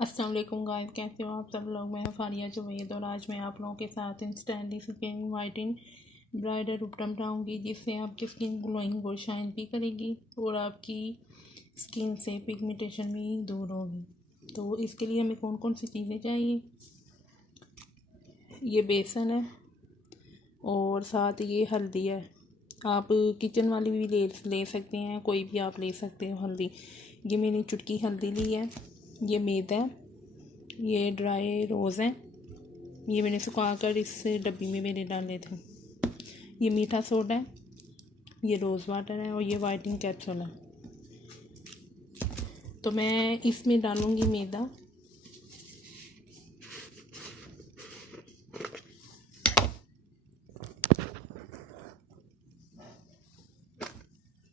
अस्सलाम वालेकुम गाइस, कैसे हो आप सब लोग। मैं फारिया जुवैद और आज मैं आप लोगों के साथ इंस्टेंटली स्किन वाइटनिंग ब्राइडल उपटम बनाऊँगी जिससे आपकी स्किन ग्लोइंग और शाइन भी करेगी और आपकी स्किन से पिगमेंटेशन भी दूर होगी। तो इसके लिए हमें कौन कौन सी चीज़ें चाहिए। ये बेसन है और साथ ये हल्दी है। आप किचन वाली भी ले सकते हैं, कोई भी आप ले सकते हो हल्दी। ये मैंने चुटकी हल्दी ली है। ये मैदा है, ये ड्राई रोज़ हैं, ये मैंने सुखा कर इस डब्बी में मैंने डाले थे। ये मीठा सोडा है, ये रोज़ वाटर है और ये वाइटनिंग कैप्सूल है। तो मैं इसमें डालूँगी मैदा।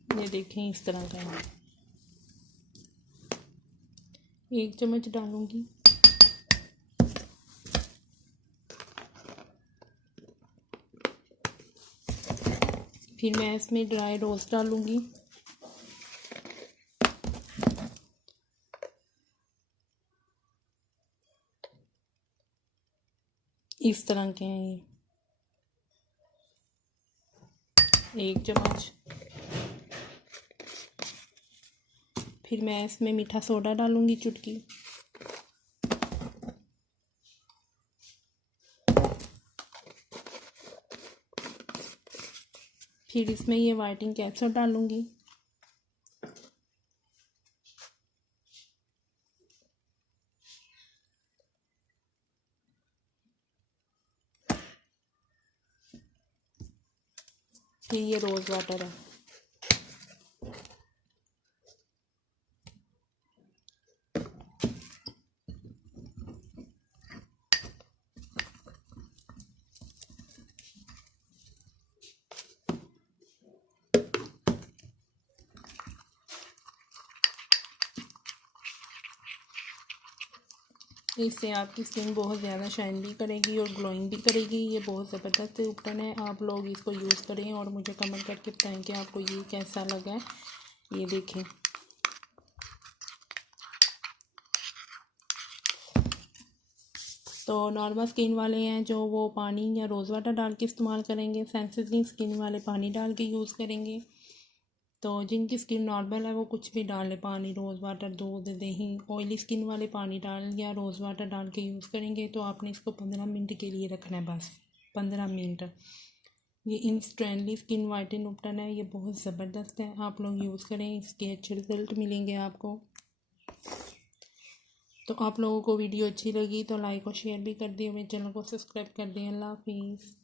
ये देखें इस तरह का है। 1 चम्मच डालूँगी। फिर मैं इसमें ड्राई रोज़ डालूँगी। इस तरह के हैं ये 1 चम्मच। फिर मैं इसमें मीठा सोडा डालूँगी चुटकी। फिर इसमें ये वाइटनिंग कैप्सूल डालूँगी। फिर ये रोज़ वाटर है। इससे आपकी स्किन बहुत ज़्यादा शाइन भी करेगी और ग्लोइंग भी करेगी। ये बहुत ज़बरदस्त उपकरण है, आप लोग इसको यूज़ करें और मुझे कमेंट करके बताएं कि आपको ये कैसा लगा है। ये देखें, तो नॉर्मल स्किन वाले हैं जो वो पानी या रोज़ वाटर डाल के इस्तेमाल करेंगे, सेंसिटिव स्किन वाले पानी डाल के यूज़ करेंगे। तो जिनकी स्किन नॉर्मल है वो कुछ भी डाल ले, पानी, रोज़ वाटर, दूध, दही। ऑयली स्किन वाले पानी डाल या रोज़ वाटर डाल के यूज़ करेंगे। तो आपने इसको 15 मिनट के लिए रखना है, बस 15 मिनट। ये इंस्टेंटली स्किन वाइटनिंग उपटन है, ये बहुत ज़बरदस्त है, आप लोग यूज़ करें, इसके अच्छे रिजल्ट मिलेंगे आपको। तो आप लोगों को वीडियो अच्छी लगी तो लाइक और शेयर भी कर दिए, मेरे चैनल को सब्सक्राइब कर दिए। अल्लाह हाफिज़।